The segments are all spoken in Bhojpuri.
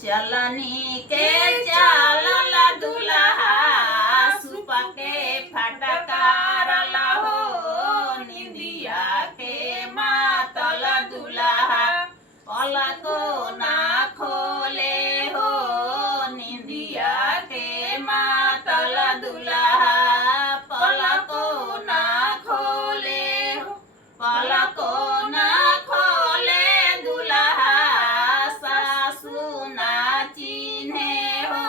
चलनी के चालल दुल्हा सुपके फटकारल हो निंदिया के मातल दुल्हा पलको ना खोले हो निंदिया के मातल दुल्हा पलको ना खोले हो पलको ना खोले दुल्हा सासू ना चिन्हे हो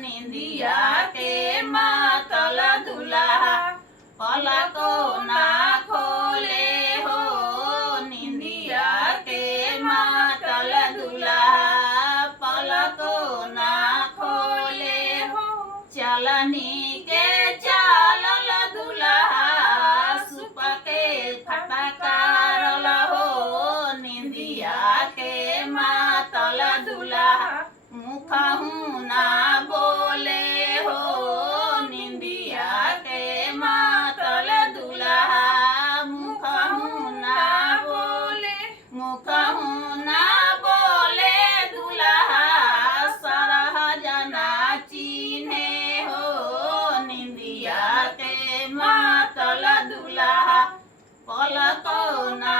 निंदिया के मातल दुल्हा पलको ना खोले हो निंदिया के मातल दुल्हा पलको ना खोले हो चलनी के चालल दुल्हा सुपके फटकारल हो निंदिया के मातल दुल्हा मुखहु ना बोले हो निंदिया के मातल दुल्हा मुखहु ना बोले मुखहु ना बोले दुल्हा सरहज ना चिन्हे हो निंदिया के मातल दुल्हा पलको ना